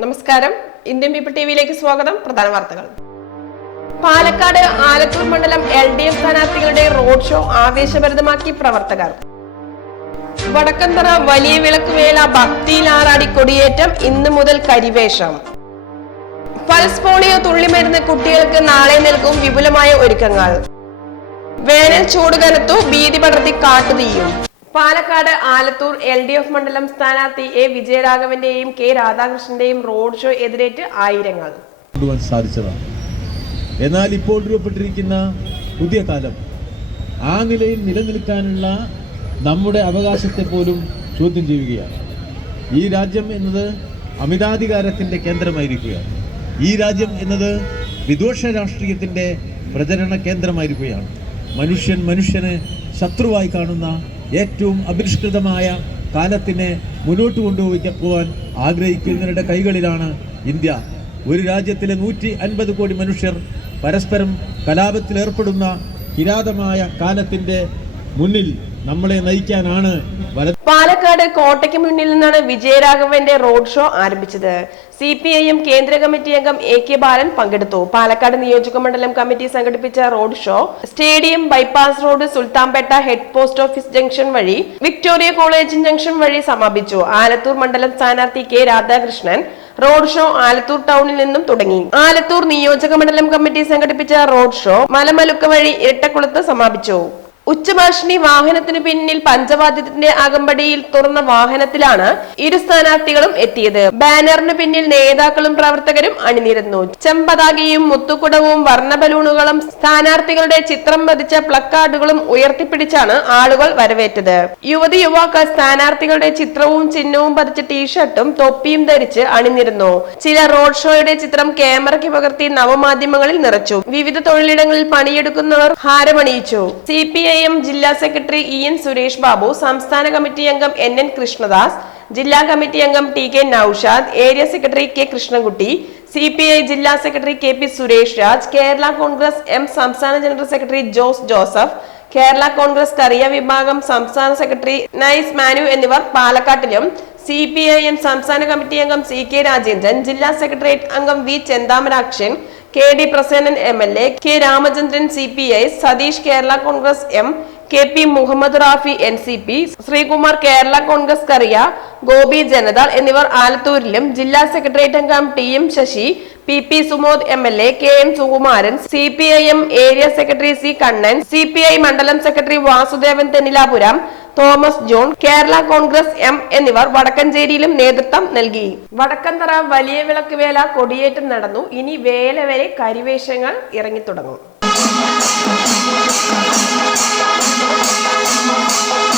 നമസ്കാരം. Indian people T വിയിലേക്ക് സ്വാഗതം. പ്രധാന വാർത്തകൾ. പാലക്കാട് ആലത്തൂർ മണ്ഡലം എൽ ഡി എഫ് സ്ഥാനാർത്ഥികളുടെ റോഡ് ഷോ ആവേശഭരിതമാക്കി പ്രവർത്തകർ. വടക്കന്തറ വലിയ വിളക്കുവേല ഭക്തിയിൽ ആറാടി കൊടിയേറ്റം ഇന്നു മുതൽ കരിവേഷം. പൾസ് പോളിയോ തുള്ളിമരുന്ന് കുട്ടികൾക്ക് നാളെ നൽകും വിപുലമായ ഒരുക്കങ്ങൾ. വേനൽ ചൂട് കനത്തു ഭീതി പടർത്തി കാട്ടുതീയും Palakkad Alathur L D F മണ്ഡലം സ്ഥാനാർത്ഥി എ വിജയരാഘവന്റെയും കെ രാധാകൃഷ്ണന്റെയും റോഡ് ഷോ എതിരേറ്റ് ആയിരങ്ങൾ. സാധിച്ചതാണ് എന്നാൽ ഇപ്പോൾ രൂപപ്പെട്ടിരിക്കുന്ന പുതിയ കാലം ആ നിലയിൽ നിലനിൽക്കാനുള്ള നമ്മുടെ അവകാശത്തെ പോലും ചോദ്യം ചെയ്യുകയാണ്. ഈ രാജ്യം എന്നത് അമിതാധികാരത്തിന്റെ കേന്ദ്രമായിരിക്കുകയാണ്. ഈ രാജ്യം എന്നത് വിദ്വേഷ രാഷ്ട്രീയത്തിന്റെ പ്രചരണ കേന്ദ്രമായിരിക്കുകയാണ്. മനുഷ്യൻ മനുഷ്യനെ ശത്രുവായി കാണുന്ന ഏറ്റവും അപരിഷ്കൃതമായ കാലത്തിനെ മുന്നോട്ട് കൊണ്ടുപോകാൻ ആഗ്രഹിക്കുന്നവരുടെ കൈകളിലാണ് ഇന്ത്യ. ഒരു രാജ്യത്തിലെ നൂറ്റി അൻപത് കോടി മനുഷ്യർ പരസ്പരം കലാപത്തിലേർപ്പെടുന്ന കിരാതമായ കാലത്തിന്റെ മുന്നിൽ നമ്മളെ നയിക്കാനാണ് പാലക്കാട് കോട്ടയ്ക്ക് മുന്നിൽ നിന്നാണ് വിജയരാഘവന്റെ റോഡ് ഷോ ആരംഭിച്ചത്. സി പി ഐ എം കേന്ദ്ര കമ്മിറ്റി അംഗം എ കെ ബാലൻ പങ്കെടുത്തു. പാലക്കാട് നിയോജക മണ്ഡലം കമ്മിറ്റി സംഘടിപ്പിച്ച road show stadium bypass road Sultanpet head post office junction വഴി വിക്ടോറിയ കോളേജ് ജംഗ്ഷൻ വഴി സമാപിച്ചു. ആലത്തൂർ മണ്ഡലം സ്ഥാനാർത്ഥി K Radhakrishnan road show Alathur ടൗണിൽ നിന്നും തുടങ്ങി. ആലത്തൂർ നിയോജക മണ്ഡലം കമ്മിറ്റി സംഘടിപ്പിച്ച റോഡ് ഷോ മലമലുക്ക വഴി ഇരട്ടക്കുളത്ത് സമാപിച്ചു. ഉച്ചഭാഷിണി വാഹനത്തിന് പിന്നിൽ പഞ്ചവാദ്യത്തിന്റെ അകമ്പടിയിൽ തുറന്ന വാഹനത്തിലാണ് ഇരു സ്ഥാനാർത്ഥികളും എത്തിയത്. ബാനറിന് പിന്നിൽ നേതാക്കളും പ്രവർത്തകരും അണിനിരന്നു. ചെമ്പതാകയും മുത്തുക്കുടവും വർണ ബലൂണുകളും സ്ഥാനാർത്ഥികളുടെ ചിത്രം പതിച്ച പ്ലക്കാർഡുകളും ഉയർത്തിപ്പിടിച്ചാണ് ആളുകൾ വരവേറ്റത്. യുവതി യുവാക്കൾ സ്ഥാനാർത്ഥികളുടെ ചിത്രവും ചിഹ്നവും പതിച്ച ടീഷർട്ടും തൊപ്പിയും ധരിച്ച് അണിനിരുന്നു. ചില റോഡ് ഷോയുടെ ചിത്രം ക്യാമറയ്ക്ക് പകർത്തി നവമാധ്യമങ്ങളിൽ നിറച്ചു. വിവിധ തൊഴിലിടങ്ങളിൽ പണിയെടുക്കുന്നവർ ഹാരമണിയിച്ചു. സി പി ഐ എം ജില്ലാ secretary E N Suresh Babu സംസ്ഥാന കമ്മിറ്റി അംഗം എൻ എൻ കൃഷ്ണദാസ് ജില്ലാ കമ്മിറ്റി അംഗം T K Noushad area secretary K Krishnankutty C P I ജില്ലാ secretary K P Suresh Raj Kerala Congress M സംസ്ഥാന general secretary Jose Joseph Kerala Congress Kariya വിഭാഗം സംസ്ഥാന secretary nice Manu എന്നിവർ പാലക്കാട്ടിലും C P I M സംസ്ഥാന committee അംഗം C K Rajendran ജില്ലാ secretariat അംഗം V Chenthamarakshan K D Prasenan M L A K Ramachandran C P I Satheesh Kerala Congress M K P Muhammad Rafi N C P Sreekumar Kerala Congress Kariya Gopi Janatadal എന്നിവർ ആലത്തൂരിലും ജില്ലാ secretariat അംഗം T M Sasi P P Sumod M L A K N Sukumaran C P I M area secretary C Kannan C P I മണ്ഡലം secretary Vasudevan Thennilapuram Thomas John Kerala Congress M എന്നിവർ വടക്കഞ്ചേരിയിലും നേതൃത്വം നൽകി. വടക്കന്തറ വലിയ വിളക്ക് വേല കൊടിയേറ്റം നടന്നു. ഇനി വേല വരെ കരിവേഷങ്ങൾ ഇറങ്ങിത്തുടങ്ങും. Thank you.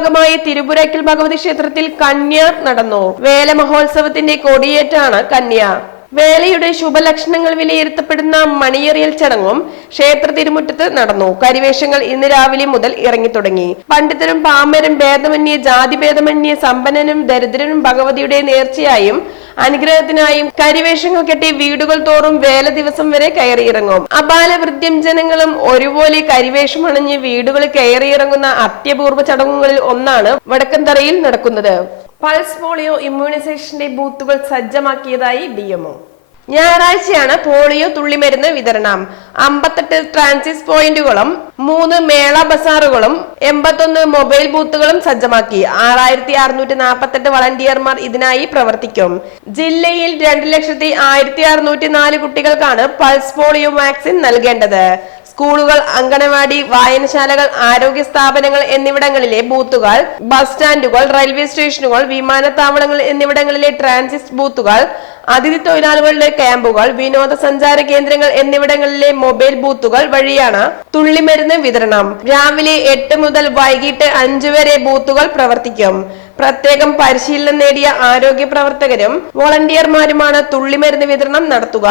ഭാഗമായി തിരുപുരയ്ക്കൽ ഭഗവതി ക്ഷേത്രത്തിൽ കന്യാർ നടന്നു. വേല മഹോത്സവത്തിന്റെ കൊടിയേറ്റാണ് കന്യ വേലയുടെ ശുഭലക്ഷണങ്ങൾ വിലയിരുത്തപ്പെടുന്ന മണിയേറിയൽ ചടങ്ങും ക്ഷേത്ര തിരുമുറ്റത്ത് നടന്നു. കരിവേഷങ്ങൾ ഇന്ന് രാവിലെ മുതൽ ഇറങ്ങി തുടങ്ങി പണ്ഡിതരും പാമരും ഭേദമന്യേ ജാതി ഭേദമന്യേ സമ്പന്നനും ദരിദ്രനും ഭഗവതിയുടെ നേർച്ചയായും അനുഗ്രഹത്തിനായും കരിവേഷങ്ങൾ കെട്ടി വീടുകൾ തോറും വേല ദിവസം വരെ കയറിയിറങ്ങും. അപാല വൃദ്ധ്യം ജനങ്ങളും ഒരുപോലെ കരിവേഷം അണിഞ്ഞ് വീടുകളിൽ കയറിയിറങ്ങുന്ന അത്യപൂർവ ചടങ്ങുകളിൽ ഒന്നാണ് വടക്കന്തറയിൽ നടക്കുന്നത്. പൾസ് പോളിയോ ഇമ്മ്യൂണൈസേഷന്റെ ബൂത്തുകൾ സജ്ജമാക്കിയതായി ഡി എംഒ ഞായറാഴ്ചയാണ് പോളിയോ തുള്ളിമരുന്ന് വിതരണം. അമ്പത്തെട്ട് ട്രാൻസിസ് പോയിന്റുകളും മൂന്ന് മേള ബസാറുകളും എൺപത്തൊന്ന് മൊബൈൽ ബൂത്തുകളും സജ്ജമാക്കി. ആറായിരത്തി അറുന്നൂറ്റി നാൽപ്പത്തെട്ട് വളണ്ടിയർമാർ ഇതിനായി പ്രവർത്തിക്കും. ജില്ലയിൽ രണ്ട് ലക്ഷത്തി ആയിരത്തി അറുന്നൂറ്റി നാല് കുട്ടികൾക്കാണ് പൾസ് പോളിയോ വാക്സിൻ നൽകേണ്ടത്. സ്കൂളുകൾ അങ്കണവാടി വായനശാലകൾ ആരോഗ്യ സ്ഥാപനങ്ങൾ എന്നിവിടങ്ങളിലെ ബൂത്തുകൾ ബസ് സ്റ്റാൻഡുകൾ റെയിൽവേ സ്റ്റേഷനുകൾ വിമാനത്താവളങ്ങൾ എന്നിവിടങ്ങളിലെ ട്രാൻസിറ്റ് ബൂത്തുകൾ അതിഥി തൊഴിലാളികളുടെ ക്യാമ്പുകൾ വിനോദസഞ്ചാര കേന്ദ്രങ്ങൾ എന്നിവിടങ്ങളിലെ മൊബൈൽ ബൂത്തുകൾ വഴിയാണ് തുള്ളിമരുന്ന് വിതരണം. രാവിലെ എട്ട് മുതൽ വൈകിട്ട് അഞ്ചു വരെ ബൂത്തുകൾ പ്രവർത്തിക്കും. പ്രത്യേകം പരിശീലനം നേടിയ ആരോഗ്യ പ്രവർത്തകരും വോളണ്ടിയർമാരുമാണ് തുള്ളിമരുന്ന് വിതരണം നടത്തുക.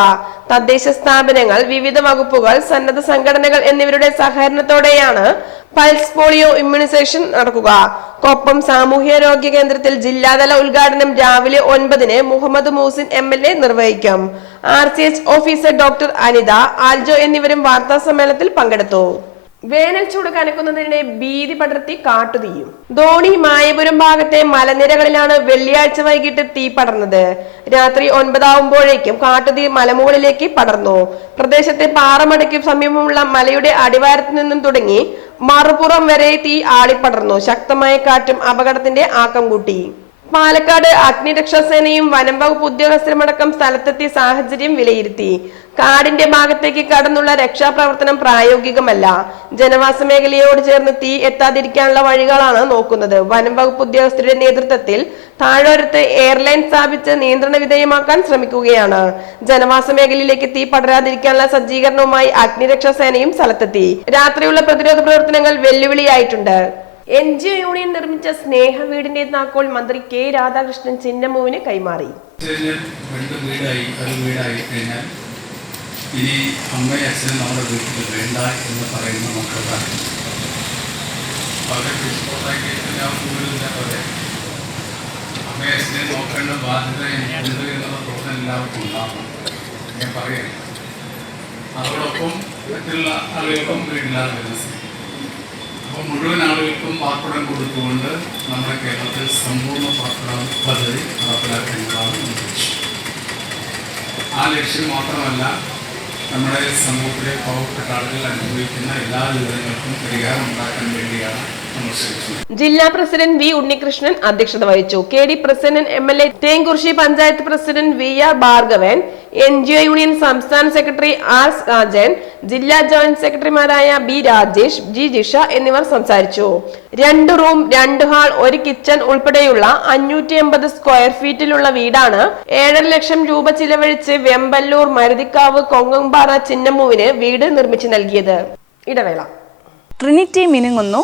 തദ്ദേശ സ്ഥാപനങ്ങൾ വിവിധ വകുപ്പുകൾ സന്നദ്ധ സംഘടനകൾ എന്നിവരുടെ സഹകരണത്തോടെയാണ് പൾസ് പോളിയോ ഇമ്മ്യൂണൈസേഷൻ നടക്കുക. കൊപ്പം സാമൂഹ്യ ആരോഗ്യ കേന്ദ്രത്തിൽ ജില്ലാതല ഉദ്ഘാടനം രാവിലെ ഒൻപതിന് Muhammad Muhsin M L A നിർവഹിക്കും. R C H officer doctor Anitha Aljo എന്നിവരും വാർത്താ സമ്മേളനത്തിൽ പങ്കെടുത്തു. വേനൽ ചൂട് കനക്കുന്നതിനിടെ ഭീതി പടർത്തി കാട്ടുതീയും. ധോണി മായപുരം ഭാഗത്തെ മലനിരകളിലാണ് വെള്ളിയാഴ്ച വൈകിട്ട് തീ പടർന്നത്. രാത്രി ഒൻപതാവുമ്പോഴേക്കും കാട്ടുതീ മലമുകളിലേക്ക് പടർന്നു. പ്രദേശത്തെ പാറമടയ്ക്ക് സമീപമുള്ള മലയുടെ അടിവാരത്തു നിന്നും തുടങ്ങി മറുപുറം വരെ തീ ആളിപ്പടർന്നു. ശക്തമായ കാറ്റും അപകടത്തിന്റെ ആക്കം കൂട്ടി. പാലക്കാട് അഗ്നിരക്ഷാസേനയും വനം വകുപ്പ് ഉദ്യോഗസ്ഥരുമടക്കം സ്ഥലത്തെത്തി സാഹചര്യം വിലയിരുത്തി. കാടിന്റെ ഭാഗത്തേക്ക് കടന്നുള്ള രക്ഷാപ്രവർത്തനം പ്രായോഗികമല്ല. ജനവാസ മേഖലയോട് ചേർന്ന് തീ എത്താതിരിക്കാനുള്ള വഴികളാണ് നോക്കുന്നത്. വനം വകുപ്പ് ഉദ്യോഗസ്ഥരുടെ നേതൃത്വത്തിൽ താഴോരത്ത് എയർലൈൻ സ്ഥാപിച്ച് നിയന്ത്രണ വിധേയമാക്കാൻ ശ്രമിക്കുകയാണ്. ജനവാസ മേഖലയിലേക്ക് തീ പടരാതിരിക്കാനുള്ള സജ്ജീകരണവുമായി അഗ്നിരക്ഷാസേനയും സ്ഥലത്തെത്തി. രാത്രിയുള്ള പ്രതിരോധ പ്രവർത്തനങ്ങൾ വെല്ലുവിളിയായിട്ടുണ്ട്. എൻ ജി ഒ യൂണിയൻ നിർമ്മിച്ച സ്നേഹ വീടിന്റെ താക്കോൽ മന്ത്രി കെ രാധാകൃഷ്ണൻ ചിന്നമ്മുവിന് കൈമാറി. ഇനി അമ്മയും അച്ഛനും നമ്മുടെ വീട്ടിൽ വേണ്ട എന്ന് പറയുന്ന കൂടുതലില്ല പോലെ അമ്മയും അച്ഛനെ നോക്കേണ്ട ബാധ്യത എനിക്കുണ്ട് എന്നുള്ള തോന്നൽ എല്ലാവർക്കും ഉണ്ടാകും. ഞാൻ പറയുന്നത് അതോടൊപ്പം മറ്റുള്ള ആളുകൾക്കും വീടില്ലാതെ വരുന്ന അപ്പോൾ മുഴുവൻ ആളുകൾക്കും പാർപ്പിടം കൊടുത്തുകൊണ്ട് നമ്മുടെ കേരളത്തിൽ സമ്പൂർണ പാർപ്പിടം പദ്ധതി നടപ്പിലാക്കേണ്ടതാണ് ആ ലക്ഷ്യം മാത്രമല്ല നമ്മുടെ സമൂഹത്തിലെ പാവപ്പെട്ട ആളുകൾ അനുഭവിക്കുന്ന എല്ലാ ദുരിതങ്ങൾക്കും പരിഹാരം ഉണ്ടാക്കാൻ വേണ്ടിയാണ് ജില്ലാ പ്രസിഡന്റ് വി ഉണ്ണികൃഷ്ണൻ അധ്യക്ഷത വഹിച്ചു. K D president M L A Thenkurissi panchayat president V R Bhargavan N G O union സംസ്ഥാന സെക്രട്ടറി ആർ രാജൻ ജില്ലാ ജോയിന്റ് സെക്രട്ടറിമാരായ ബി രാജേഷ് ജി ജിഷ എന്നിവർ സംസാരിച്ചു. രണ്ട് റൂം രണ്ട് ഹാൾ ഒരു കിച്ചൺ ഉൾപ്പെടെയുള്ള അഞ്ഞൂറ്റി എൺപത് സ്ക്വയർ ഫീറ്റിലുള്ള വീടാണ് ഏഴര ലക്ഷം രൂപ ചിലവഴിച്ച് വെമ്പല്ലൂർ മരുതിക്കാവ് കൊങ്ങമ്പാറ ചിന്നമ്മുവിന് വീട് നിർമ്മിച്ചു നൽകിയത്. ഇടവേള. ട്രിനിറ്റി മിനുങ്ങുന്നു.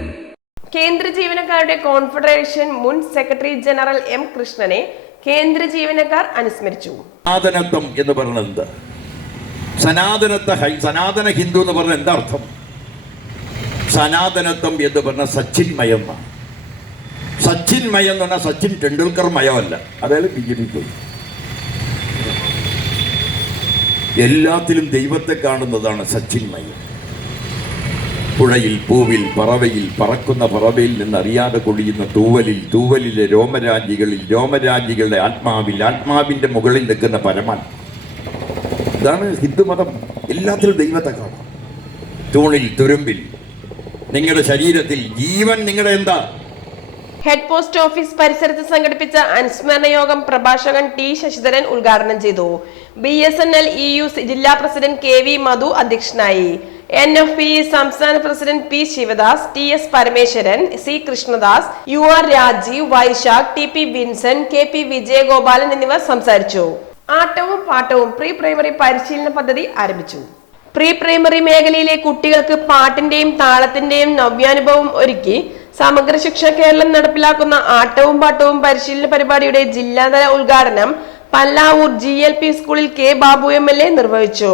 കേന്ദ്ര ജീവനക്കാരുടെ കോൺഫെഡറേഷൻ മുൻ സെക്രട്ടറി ജനറൽ എം കൃഷ്ണനെ കേന്ദ്ര ജീവനക്കാർ അനുസ്മരിച്ചു. സനാതനത്വം എന്ന് പറയുന്നത് എന്ത്? സനാതനത്വ സനാതന ഹിന്ദു എന്ന് പറഞ്ഞ എന്താ അർത്ഥം? സനാതനത്വം എന്ന് പറഞ്ഞ സച്ചിന്മയം. സച്ചിന്മയം എന്ന് പറഞ്ഞാൽ സച്ചിൻ ടെണ്ടുൽക്കർ മയമല്ല. അതായത് ബി ജെ പി എല്ലാത്തിലും ദൈവത്തെ കാണുന്നതാണ് സച്ചിന്മയം. പുഴയിൽ പൂവിൽ പറവയിൽ പറക്കുന്ന പറവയിൽ നിന്ന് അറിയാതെ കൊടിയുന്ന തൂവലിൽ തൂവലിലെ രോമരാജികളിൽ രോമരാജികളുടെ ആത്മാവിൽ ആത്മാവിന്റെ മുകളിൽ നിൽക്കുന്ന പരമാൻ. ഇതാണ് ഹിന്ദുമതം എല്ലാത്തിലും ദൈവത്തെ കാണാം തൂണിൽ തുരുമ്പിൽ. നിങ്ങളുടെ ശരീരത്തിൽ ജീവൻ നിങ്ങളുടെ എന്താ? ഹെഡ് പോസ്റ്റ് ഓഫീസ് പരിസരത്ത് സംഘടിപ്പിച്ച അനുസ്മരണ യോഗം പ്രഭാഷകൻ ടി ശശിധരൻ ഉദ്ഘാടനം ചെയ്തു. B S N L E U ജില്ലാ പ്രസിഡന്റ് കെ വി മധു അധ്യക്ഷനായി. എൻ എഫ് പി സംസ്ഥാന president P Sivadas T S Parameswaran C Krishnadas U R Rajeev Vaisakh T P Vincent K P Vijayagopalan എന്നിവർ സംസാരിച്ചു. ആട്ടവും പാട്ടവും pre primary പരിശീലന പദ്ധതി ആരംഭിച്ചു. Pre primary മേഖലയിലെ കുട്ടികൾക്ക് പാട്ടിന്റെയും താളത്തിന്റെയും നവ്യാനുഭവം ഒരുക്കി സമഗ്ര ശിക്ഷ കേരളം നടപ്പിലാക്കുന്ന ആട്ടവും പാട്ടവും പരിശീലന പരിപാടിയുടെ ജില്ലാതല ഉദ്ഘാടനം പല്ലാവൂർ ജി എൽ പി സ്കൂളിൽ K Babu M L A നിർവഹിച്ചു.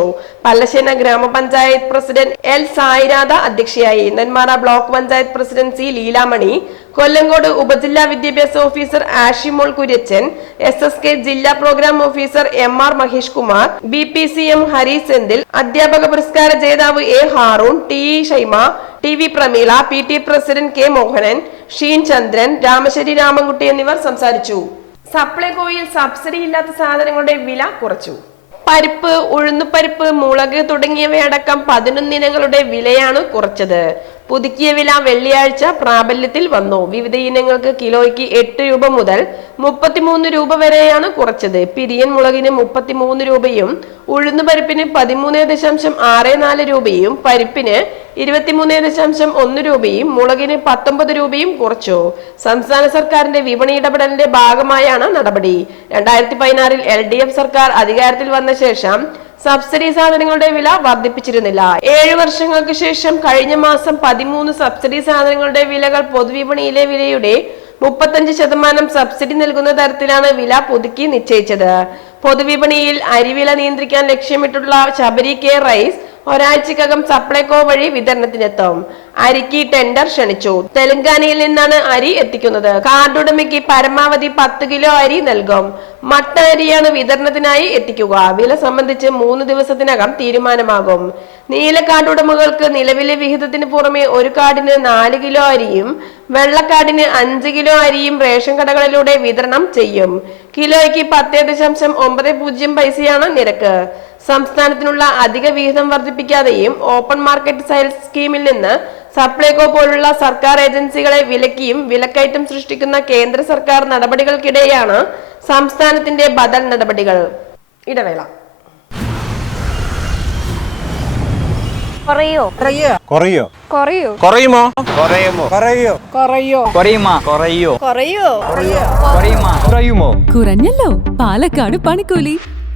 പല്ലശ്ശേന ഗ്രാമപഞ്ചായത്ത് പ്രസിഡന്റ് എൽ സായിരാധ അധ്യക്ഷയായി. Nenmara block panchayat president C Leelamani Kollengode ഉപജില്ലാ വിദ്യാഭ്യാസ officer Ashimol Kuriachan S S K ജില്ലാ programme officer M R Mahesh Kumar B P C M Hari Senthil അധ്യാപക പുരസ്കാര ജേതാവ് A Haroon T E Shaima T V Prameela P T president K Mohanan Sheen Chandran Ramassery Ramankutty എന്നിവർ സംസാരിച്ചു. സപ്ലൈകോയിൽ subsidy ഇല്ലാത്ത സാധനങ്ങളുടെ വില കുറച്ചു. പരിപ്പ് ഉഴുന്നുപരിപ്പ് മുളക് തുടങ്ങിയവയടക്കം പതിനൊന്നിനങ്ങളുടെ വിലയാണ് കുറച്ചത്. പുതുക്കിയ വില വെള്ളിയാഴ്ച പ്രാബല്യത്തിൽ വന്നു. വിവിധ ഇനങ്ങൾക്ക് കിലോയ്ക്ക് എട്ട് രൂപ മുതൽ മുപ്പത്തിമൂന്ന് രൂപ വരെയാണ് കുറച്ചത്. പിരിയൻ മുളകിന് മുപ്പത്തിമൂന്ന് രൂപയും ഉഴുന്നുപരിപ്പിന് പതിമൂന്ന് ദശാംശം ആറ് നാല് രൂപയും പരിപ്പിന് ഇരുപത്തിമൂന്ന് ദശാംശം ഒന്ന് രൂപയും മുളകിന് പത്തൊമ്പത് രൂപയും കുറച്ചു. സംസ്ഥാന സർക്കാരിന്റെ വിപണി ഇടപെടലിന്റെ ഭാഗമായാണ് നടപടി. രണ്ടായിരത്തി പതിനാറിൽ എൽ ഡി എഫ് സർക്കാർ അധികാരത്തിൽ വന്ന ശേഷം സബ്സിഡി സാധനങ്ങളുടെ വില വർദ്ധിപ്പിച്ചിരുന്നില്ല. ഏഴു വർഷങ്ങൾക്ക് ശേഷം കഴിഞ്ഞ മാസം പതിമൂന്ന് സബ്സിഡി സാധനങ്ങളുടെ വിലകൾ പൊതുവിപണിയിലെ വിലയുടെ മുപ്പത്തഞ്ച് ശതമാനം സബ്സിഡി നൽകുന്ന തരത്തിലാണ് വില പുതുക്കി നിശ്ചയിച്ചത്. പൊതുവിപണിയിൽ അരിവില നിയന്ത്രിക്കാൻ ലക്ഷ്യമിട്ടുള്ള ശബരി കെ റൈസ് ഒരാഴ്ചക്കകം സപ്ലൈകോ വഴി വിതരണത്തിനെത്തും. അരിക്ക് ടെൻഡർ ക്ഷണിച്ചു. തെലങ്കാനയിൽ നിന്നാണ് അരി എത്തിക്കുന്നത്. കാർഡുടമയ്ക്ക് പരമാവധി പത്ത് കിലോ അരി നൽകും. മട്ട അരിയാണ് വിതരണത്തിനായി എത്തിക്കുക. വില സംബന്ധിച്ച് മൂന്ന് ദിവസത്തിനകം തീരുമാനമാകും. നീല കാർഡുടമകൾക്ക് നിലവിലെ വിഹിതത്തിന് പുറമെ ഒരു കാർഡിന് നാല് കിലോ അരിയും വെള്ളക്കാർഡിന് അഞ്ച് കിലോ അരിയും റേഷൻ കടകളിലൂടെ വിതരണം ചെയ്യും. കിലോയ്ക്ക് പത്ത് ദശാംശം ഒമ്പത് പൂജ്യം പൈസയാണ് നിരക്ക്. സംസ്ഥാനത്തിനുള്ള അധിക വിഹിതം വർദ്ധിപ്പിക്കാതെയും ഓപ്പൺ മാർക്കറ്റ് സെയിൽസ് സ്കീമിൽ നിന്ന് സപ്ലൈകോ പോലുള്ള സർക്കാർ ഏജൻസികളെ വിലക്കിയും വിലക്കയറ്റം സൃഷ്ടിക്കുന്ന കേന്ദ്ര സർക്കാർ നടപടികൾക്കിടെയാണ് സംസ്ഥാനത്തിന്റെ ബദൽ നടപടികൾ. ഇടവേള. കുറയോ? കുറയോ? കുറയോ? കുറയുമോ? കുറയുമോ? കുറയോ. കുറയോ? കുറയുമോ? കുറയോ. കുറയോ? കുറയുമോ? കുറയുമോ? കുറഞ്ഞല്ലോ. പാലക്കാട് പണിക്കൂലി.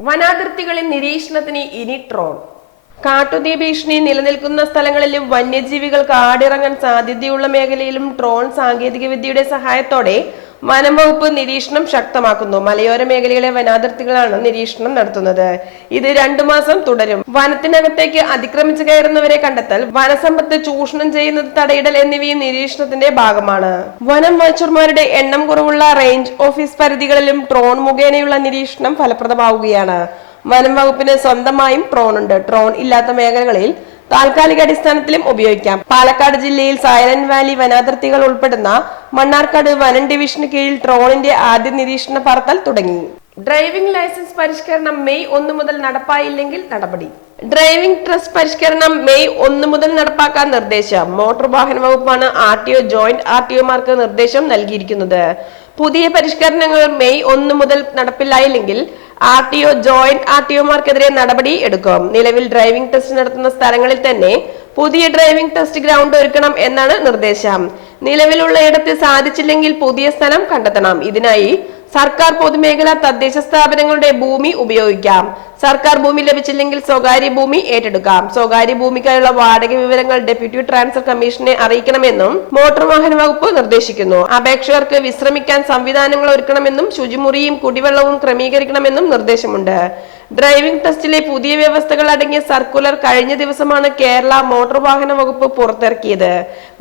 വനാതിർത്തികളിൽ നിരീക്ഷണത്തിന് ഇനി ട്രോൺ കാട്ടുതീ ഭീഷണി നിലനിൽക്കുന്ന സ്ഥലങ്ങളിലും വന്യജീവികൾ കാടിറങ്ങാൻ സാധ്യതയുള്ള മേഖലയിലും ട്രോൺ സാങ്കേതിക വിദ്യയുടെ സഹായത്തോടെ വനം വകുപ്പ് നിരീക്ഷണം ശക്തമാക്കുന്നു. മലയോര മേഖലയിലെ വനാതിർത്തികളാണ് നിരീക്ഷണം നടത്തുന്നത്. ഇത് രണ്ടു മാസം തുടരും. വനത്തിനകത്തേക്ക് അതിക്രമിച്ചു കയറുന്നവരെ കണ്ടെത്തൽ വനസമ്പത്ത് ചൂഷണം ചെയ്യുന്നത് തടയിടൽ എന്നിവയും നിരീക്ഷണത്തിന്റെ ഭാഗമാണ്. വനം വാച്ചർമാരുടെ എണ്ണം കുറവുള്ള റേഞ്ച് ഓഫീസ് പരിധികളിലും ഡ്രോൺ മുഖേനയുള്ള നിരീക്ഷണം ഫലപ്രദമാവുകയാണ്. വനം വകുപ്പിന് സ്വന്തമായും ഡ്രോൺ ഉണ്ട്. ഡ്രോൺ ഇല്ലാത്ത മേഖലകളിൽ താൽക്കാലിക അടിസ്ഥാനത്തിലും ഉപയോഗിക്കാം. പാലക്കാട് ജില്ലയിൽ സൈലന്റ് വാലി വനാതിർത്തികൾ ഉൾപ്പെടുന്ന മണ്ണാർക്കാട് വനം ഡിവിഷന് കീഴിൽ ഡ്രോണിന്റെ ആദ്യ നിരീക്ഷണ പറത്തൽ തുടങ്ങി. ഡ്രൈവിംഗ് ലൈസൻസ് പരിഷ്കരണം മെയ് ഒന്ന് മുതൽ നടപ്പായില്ലെങ്കിൽ നടപടി. ഡ്രൈവിംഗ് ട്രസ്റ്റ് പരിഷ്കരണം മെയ് ഒന്ന് മുതൽ നടപ്പാക്കാൻ നിർദ്ദേശം. മോട്ടോർ വാഹന വകുപ്പാണ് R T O joint R T ഒമാർക്ക് നിർദ്ദേശം നൽകിയിരിക്കുന്നത്. പുതിയ പരിഷ്കരണങ്ങൾ മെയ് ഒന്ന് മുതൽ നടപ്പിലായില്ലെങ്കിൽ R T O joint R T ഒമാർക്കെതിരെ നടപടി എടുക്കും. നിലവിൽ ഡ്രൈവിംഗ് ടെസ്റ്റ് നടത്തുന്ന സ്ഥലങ്ങളിൽ തന്നെ പുതിയ ഡ്രൈവിംഗ് ടെസ്റ്റ് ഗ്രൗണ്ട് ഒരുക്കണം എന്നാണ് നിർദ്ദേശം. നിലവിലുള്ള ഇടത്ത് സാധിച്ചില്ലെങ്കിൽ പുതിയ സ്ഥലം കണ്ടെത്തണം. ഇതിനായി സർക്കാർ പൊതുമേഖലാ തദ്ദേശ സ്ഥാപനങ്ങളുടെ ഭൂമി ഉപയോഗിക്കാം. സർക്കാർ ഭൂമി ലഭിച്ചില്ലെങ്കിൽ സ്വകാര്യ ഭൂമി ഏറ്റെടുക്കാം. സ്വകാര്യ ഭൂമിക്കായുള്ള വാടക വിവരങ്ങൾ ഡെപ്യൂട്ടി ട്രാൻസ്ഫർ കമ്മീഷനെ അറിയിക്കണമെന്നും മോട്ടോർ വാഹന വകുപ്പ് നിർദ്ദേശിക്കുന്നു. അപേക്ഷകർക്ക് വിശ്രമിക്കാൻ സംവിധാനങ്ങൾ ഒരുക്കണമെന്നും ശുചിമുറിയും കുടിവെള്ളവും ക്രമീകരിക്കണമെന്നും നിർദ്ദേശമുണ്ട്. ഡ്രൈവിംഗ് ടെസ്റ്റിലെ പുതിയ വ്യവസ്ഥകൾ അടങ്ങിയ സർക്കുലർ കഴിഞ്ഞ ദിവസമാണ് കേരള മോട്ടോർ വാഹന വകുപ്പ് പുറത്തിറക്കിയത്.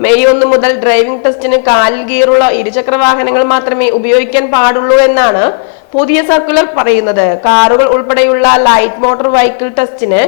മെയ് ഒന്ന് മുതൽ ഡ്രൈവിംഗ് ടെസ്റ്റിന് കാലിൽ ഗിയറുള്ള ഇരുചക്ര വാഹനങ്ങൾ മാത്രമേ ഉപയോഗിക്കാൻ പാടുള്ളൂ എന്നാണ് പുതിയ സർക്കുലർ പറയുന്നത്. കാറുകൾ ഉൾപ്പെടെയുള്ള ലൈറ്റ് മോട്ടോർ വെഹിക്കിൾ ടെസ്റ്റിന്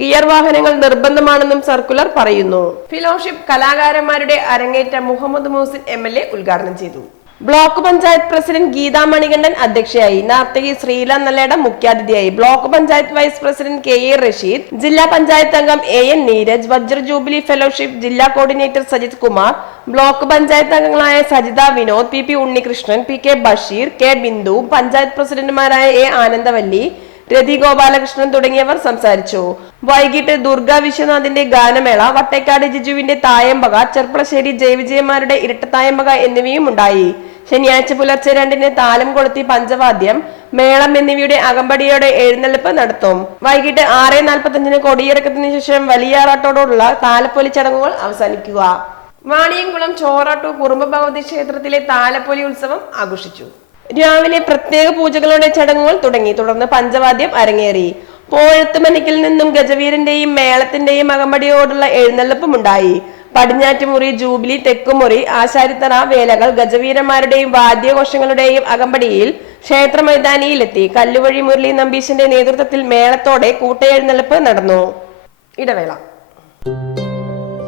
ഗിയർ വാഹനങ്ങൾ നിർബന്ധമാണെന്നും സർക്കുലർ പറയുന്നു. ഫിലോഷിപ്പ് കലാകാരന്മാരുടെ അരങ്ങേറ്റ മുഹമ്മദ് എൽ എ ഉദ്ഘാടനം ചെയ്തു. ബ്ലോക്ക് പഞ്ചായത്ത് പ്രസിഡന്റ് ഗീതാ മണികണ്ഠൻ അധ്യക്ഷയായി. നർത്തകി ശ്രീല നല്ലേട മുഖ്യാതിഥിയായി. Block panchayat vice president K A Rasheed ജില്ലാ പഞ്ചായത്ത് അംഗം A N Neeraj വജ്ര jubilee fellowship ജില്ലാ കോർഡിനേറ്റർ സജിത് കുമാർ ബ്ലോക്ക് പഞ്ചായത്ത് അംഗങ്ങളായ Sajitha Vinod P P Unnikrishnan P K Basheer K Bindu panchayat പ്രസിഡന്റുമാരായ എ ആനന്ദവല്ലി രതി ഗോപാലകൃഷ്ണൻ തുടങ്ങിയവർ സംസാരിച്ചു. വൈകിട്ട് ദുർഗ വിശ്വനാഥിന്റെ ഗാനമേള വട്ടേക്കാട് ജിജുവിന്റെ തായമ്പക ചെർപ്പളശ്ശേരി ജയവിജയന്മാരുടെ ഇരട്ടത്തായമ്പക എന്നിവയും ഉണ്ടായി. ശനിയാഴ്ച പുലർച്ചെ രണ്ടിന് താലം കൊളുത്തി പഞ്ചവാദ്യം മേളം എന്നിവയുടെ അകമ്പടിയോടെ എഴുന്നള്ളിപ്പ് നടത്തും. വൈകിട്ട് ആറ് നാൽപ്പത്തഞ്ചിന് കൊടിയിറക്കത്തിന് ശേഷം വലിയാറാട്ടോടുള്ള താലപ്പൊലി ചടങ്ങുകൾ അവസാനിക്കുക. വാണിയംകുളം ചോറാട്ടു കുറുമ്പ ഭഗവതി ക്ഷേത്രത്തിലെ താലപ്പൊലി ഉത്സവം ആഘോഷിച്ചു. രാവിലെ പ്രത്യേക പൂജകളുടെ ചടങ്ങുകൾ തുടങ്ങി. തുടർന്ന് പഞ്ചവാദ്യം അരങ്ങേറി. പോഴത്തുമനിക്കിൽ നിന്നും ഗജവീരന്റെയും മേളത്തിന്റെയും അകമ്പടിയോടുള്ള എഴുന്നള്ളിപ്പും ഉണ്ടായി പടിഞ്ഞാറ്റുമുറി ജൂബിലി തെക്കുമുറി ആശാരിത്തറ വേലകൾ ഗജവീരന്മാരുടെയും വാദ്യഘോഷങ്ങളുടെയും അകമ്പടിയിൽ ക്ഷേത്ര മൈതാനിയിലെത്തി കല്ലുവഴി മുരളി നമ്പീശന്റെ നേതൃത്വത്തിൽ മേളത്തോടെ കൂട്ടയെഴുന്നള്ളിപ്പ് നടന്നു. ഇടവേള.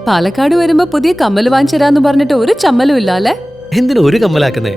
പാലക്കാട് വരുമ്പോ പുതിയ കമ്മൽ വാങ്ങിച്ചു പറഞ്ഞിട്ട് ഒരു ചമ്മലും ഇല്ല അല്ലേ എന്തിനു ഒരു കമ്മലാക്കുന്നേ?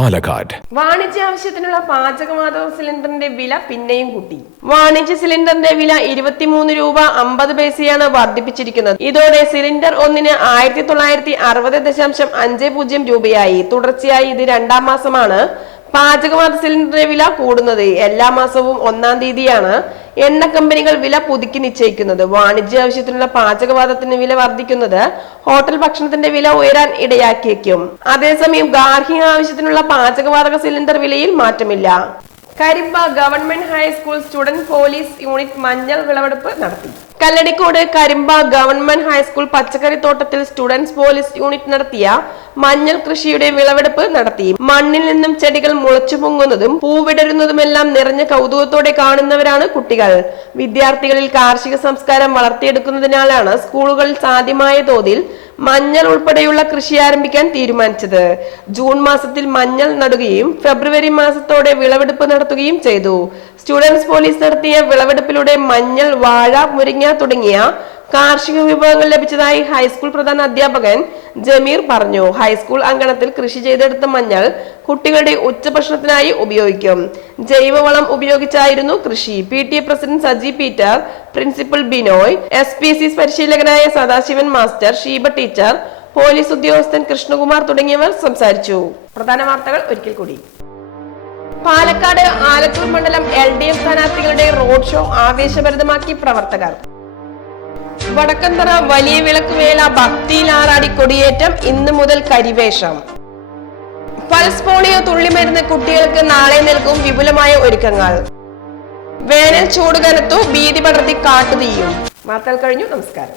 Palakkad. വാണിജ്യ ആവശ്യത്തിനുള്ള പാചകവാതക സിലിണ്ടറിന്റെ വില പിന്നെയും കൂട്ടി. വാണിജ്യ സിലിണ്ടറിന്റെ വില ഇരുപത്തിമൂന്ന് രൂപ അമ്പത് പൈസയാണ് വർദ്ധിപ്പിച്ചിരിക്കുന്നത്. ഇതോടെ സിലിണ്ടർ ഒന്നിന് ആയിരത്തി തൊള്ളായിരത്തി അറുപത് ദശാംശം അഞ്ച് പൂജ്യം രൂപയായി. തുടർച്ചയായി ഇത് രണ്ടാം മാസമാണ് പാചകവാത സിലിണ്ടറിന്റെ വില കൂടുന്നത് എല്ലാ മാസവും ഒന്നാം തീയതിയാണ്. എണ്ണ കമ്പനികൾ വില പുതുക്കി നിശ്ചയിക്കുന്നത്. വാണിജ്യ ആവശ്യത്തിനുള്ള പാചകവാതത്തിന് വില വർദ്ധിക്കുന്നത് ഹോട്ടൽ ഭക്ഷണത്തിന്റെ വില ഉയരാൻ ഇടയാക്കിയേക്കും. അതേസമയം ഗാർഹിക ആവശ്യത്തിനുള്ള പാചകവാതക സിലിണ്ടർ വിലയിൽ മാറ്റമില്ല. Karimba government high school student police unit മഞ്ഞൾ വിളവെടുപ്പ് നടത്തി. കല്ലടിക്കോട് കരിമ്പ ഗവൺമെന്റ് ഹൈസ്കൂൾ പച്ചക്കറി തോട്ടത്തിൽ സ്റ്റുഡൻസ് പോലീസ് യൂണിറ്റ് നടത്തിയ മഞ്ഞൾ കൃഷിയുടെ വിളവെടുപ്പ് നടത്തി. മണ്ണിൽ നിന്നും ചെടികൾ മുളച്ചു പൊങ്ങുന്നതും പൂവിടരുന്നതുമെല്ലാം നിറഞ്ഞ കൗതുകത്തോടെ കാണുന്നവരാണ് കുട്ടികൾ. വിദ്യാർത്ഥികളിൽ കാർഷിക സംസ്കാരം വളർത്തിയെടുക്കുന്നതിനാലാണ് സ്കൂളുകളിൽ സാധ്യമായ തോതിൽ മഞ്ഞൾ ഉൾപ്പെടെയുള്ള കൃഷി ആരംഭിക്കാൻ തീരുമാനിച്ചത്. ജൂൺ മാസത്തിൽ മഞ്ഞൾ നടുകയും ഫെബ്രുവരി മാസത്തോടെ വിളവെടുപ്പ് നടത്തുകയും ചെയ്തു. സ്റ്റുഡൻസ് പോലീസ് നടത്തിയ വിളവെടുപ്പിലൂടെ മഞ്ഞൾ വാഴ മുരിങ്ങ തുടങ്ങിയ കാർഷിക വിഭവങ്ങൾ ലഭിച്ചതായി ഹൈസ്കൂൾ പ്രധാന അധ്യാപകൻ ജമീർ പറഞ്ഞു. ഹൈസ്കൂൾ അങ്കണത്തിൽ കൃഷി ചെയ്തെടുത്ത മഞ്ഞൾ കുട്ടികളുടെ ഉച്ചഭക്ഷണത്തിനായി ഉപയോഗിക്കും. ജൈവവളം ഉപയോഗിച്ചായിരുന്നു കൃഷി. P T A president Saji Peter principal Binoy S P C പരിശീലകനായ Sadasivan master Sheeba teacher police ഉദ്യോഗസ്ഥൻ കൃഷ്ണകുമാർ തുടങ്ങിയവർ സംസാരിച്ചു. പ്രധാന വാർത്തകൾ ഒരിക്കൽ കൂടി. പാലക്കാട് ആലത്തൂർ മണ്ഡലം എൽ ഡി എഫ് സ്ഥാനാർത്ഥികളുടെ റോഡ് ഷോ ആവേശഭരിതമാക്കി പ്രവർത്തകർ. വടക്കന്തറ വലിയ വിളക്കുവേല ഭക്തിയിൽ ആറാടി കൊടിയേറ്റം ഇന്ന് മുതൽ കരിവേഷം. പൾസ് പോളിയോ തുള്ളിമരുന്ന് കുട്ടികൾക്ക് നാളെ നൽകും വിപുലമായ ഒരുക്കങ്ങൾ. വേനൽ ചൂട് കനത്തു ഭീതി പടർത്തി കാട്ടുതീയും. വാർത്തകൾ കഴിഞ്ഞു നമസ്കാരം.